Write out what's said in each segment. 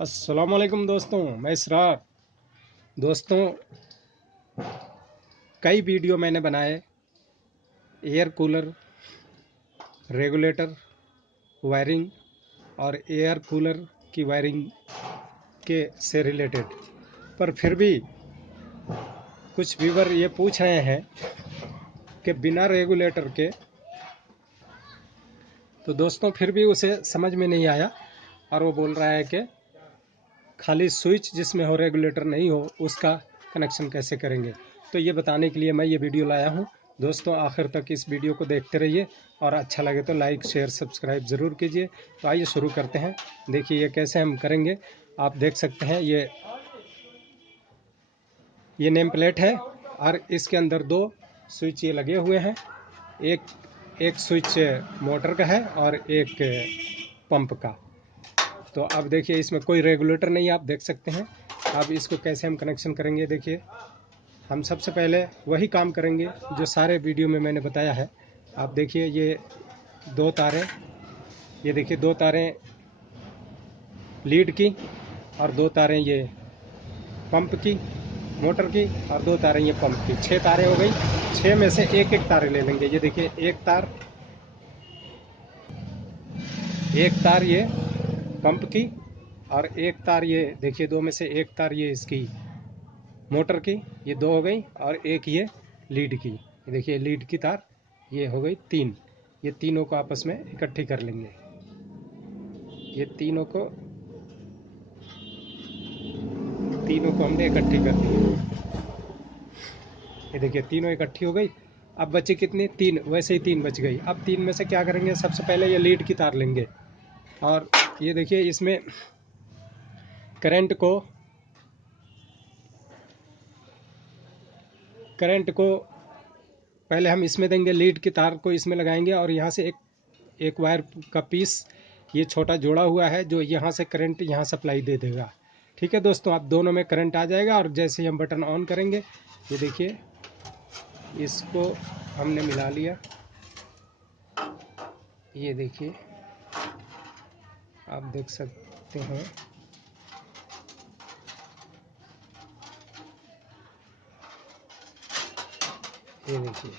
अस्सलाम वालेकुम दोस्तों, मैं इसरार। दोस्तों, कई वीडियो मैंने बनाए एयर कूलर, रेगुलेटर, वायरिंग और एयर कूलर की वायरिंग के से रिलेटेड, पर फिर भी कुछ व्यूवर ये पूछ रहे हैं कि बिना रेगुलेटर के, तो दोस्तों फिर भी उसे समझ में नहीं आया और वो बोल रहा है कि खाली स्विच जिसमें हो रेगुलेटर नहीं हो उसका कनेक्शन कैसे करेंगे। तो ये बताने के लिए मैं ये वीडियो लाया हूँ। दोस्तों आखिर तक इस वीडियो को देखते रहिए और अच्छा लगे तो लाइक शेयर सब्सक्राइब ज़रूर कीजिए। तो आइए शुरू करते हैं। देखिए ये कैसे हम करेंगे। आप देख सकते हैं ये नेम प्लेट है और इसके अंदर दो स्विच ये लगे हुए हैं। एक स्विच मोटर का है और एक पंप का। तो अब देखिए इसमें कोई रेगुलेटर नहीं है, आप देख सकते हैं। अब इसको कैसे हम कनेक्शन करेंगे, देखिए हम सबसे पहले वही काम करेंगे जो सारे वीडियो में मैंने बताया है। आप देखिए ये दो तारें, ये देखिए दो तारें लीड की और दो तारें ये पंप की, मोटर की, और दो तारें ये पंप की। 6 तारें हो गई। 6 में से एक एक तारें ले लेंगे। ये देखिए एक तार ये पंप की और एक तार ये देखिए, दो में से एक तार ये इसकी मोटर की, ये दो हो गई, और एक ये लीड की, ये देखिए लीड की तार, ये हो गई 3। ये तीनों को आपस में इकट्ठी कर लेंगे। ये तीनों को हमने इकट्ठी कर दी। ये देखिए तीनों इकट्ठी हो गई। अब बची कितनी? 3। वैसे ही 3 बच गई। अब 3 में से क्या करेंगे, सबसे पहले ये लीड की तार लेंगे और ये देखिए इसमें करंट को पहले हम इसमें देंगे, लीड की तार को इसमें लगाएंगे और यहाँ से एक वायर का पीस ये छोटा जोड़ा हुआ है जो यहाँ से करंट यहाँ सप्लाई दे देगा। ठीक है दोस्तों, अब दोनों में करंट आ जाएगा और जैसे ही हम बटन ऑन करेंगे, ये देखिए इसको हमने मिला लिया। ये देखिए आप देख सकते हैं, ये देखिए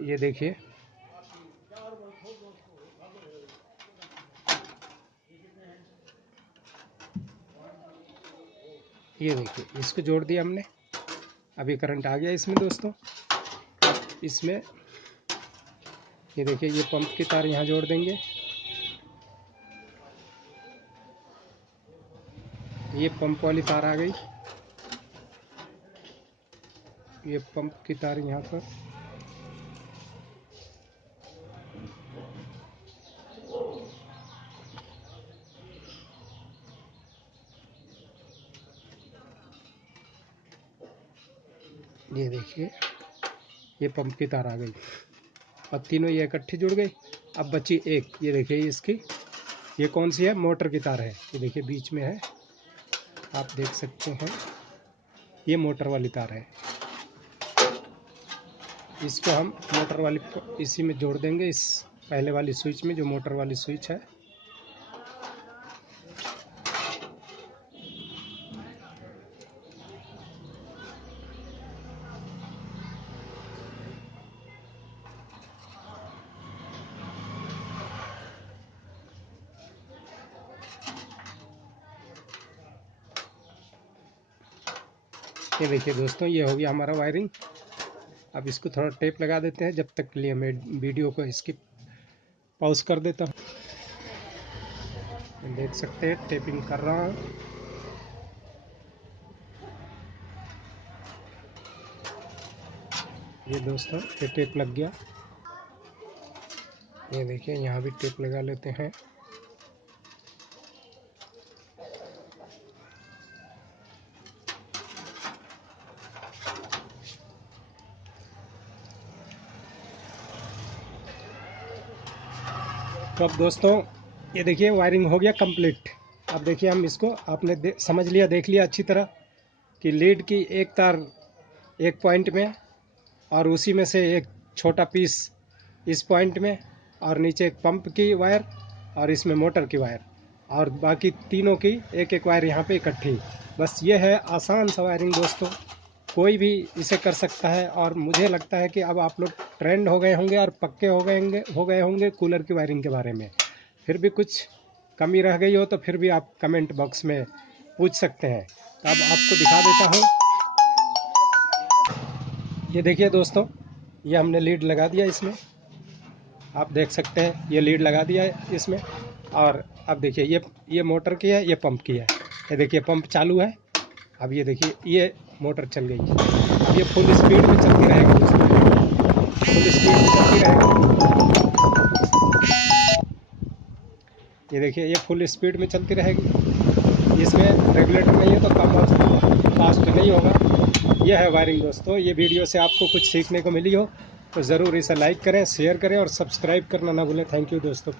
ये देखिए ये देखिए इसको जोड़ दिया हमने। अभी करंट आ गया इसमें दोस्तों। इसमें ये देखिए ये पंप की तार यहाँ जोड़ देंगे। ये पंप वाली तार आ गई, ये पंप की तार यहाँ पर। ये देखिए ये पंप की तार आ गई और तीनों ये इकट्ठी जुड़ गई। अब बची एक, ये देखिए इसकी, ये कौन सी है? मोटर की तार है। ये देखिए बीच में है, आप देख सकते हैं, ये मोटर वाली तार है। इसको हम मोटर वाली इसी में जोड़ देंगे, इस पहले वाली स्विच में जो मोटर वाली स्विच है। ये देखिए दोस्तों ये हो गया हमारा वायरिंग। अब इसको थोड़ा टेप लगा देते हैं, जब तक के लिए मैं वीडियो को स्किप पॉज कर देता हूँ। देख सकते हैं टेपिंग कर रहा हूँ। ये दोस्तों ये टेप लग गया। ये देखिए यहाँ भी टेप लगा लेते हैं। तो अब दोस्तों ये देखिए वायरिंग हो गया कंप्लीट। अब देखिए हम इसको आपने समझ लिया, देख लिया अच्छी तरह कि लीड की एक तार एक पॉइंट में और उसी में से एक छोटा पीस इस पॉइंट में और नीचे एक पंप की वायर और इसमें मोटर की वायर और बाकी तीनों की एक एक वायर यहाँ पे इकट्ठी। बस ये है आसान सा वायरिंग दोस्तों, कोई भी इसे कर सकता है। और मुझे लगता है कि अब आप लोग ट्रेंड हो गए होंगे और पक्के हो गए होंगे कूलर की वायरिंग के बारे में। फिर भी कुछ कमी रह गई हो तो फिर भी आप कमेंट बॉक्स में पूछ सकते हैं। तो अब आपको दिखा देता हूँ। ये देखिए दोस्तों, ये हमने लीड लगा दिया इसमें, आप देख सकते हैं ये लीड लगा दिया है इसमें। और अब देखिए ये मोटर की है, ये पंप की है। ये देखिए पंप चालू है। अब ये देखिए ये मोटर चल गई। अब ये फुल स्पीड में चलती रहेगी दोस्तों, फुल स्पीड में चलती रहेगी। ये देखिए ये फुल स्पीड में चलती रहेगी। इसमें रेगुलेटर नहीं है तो कम और फास्ट नहीं होगा। यह है वायरिंग दोस्तों। ये वीडियो से आपको कुछ सीखने को मिली हो तो ज़रूर इसे लाइक करें, शेयर करें और सब्सक्राइब करना ना भूलें। थैंक यू दोस्तों।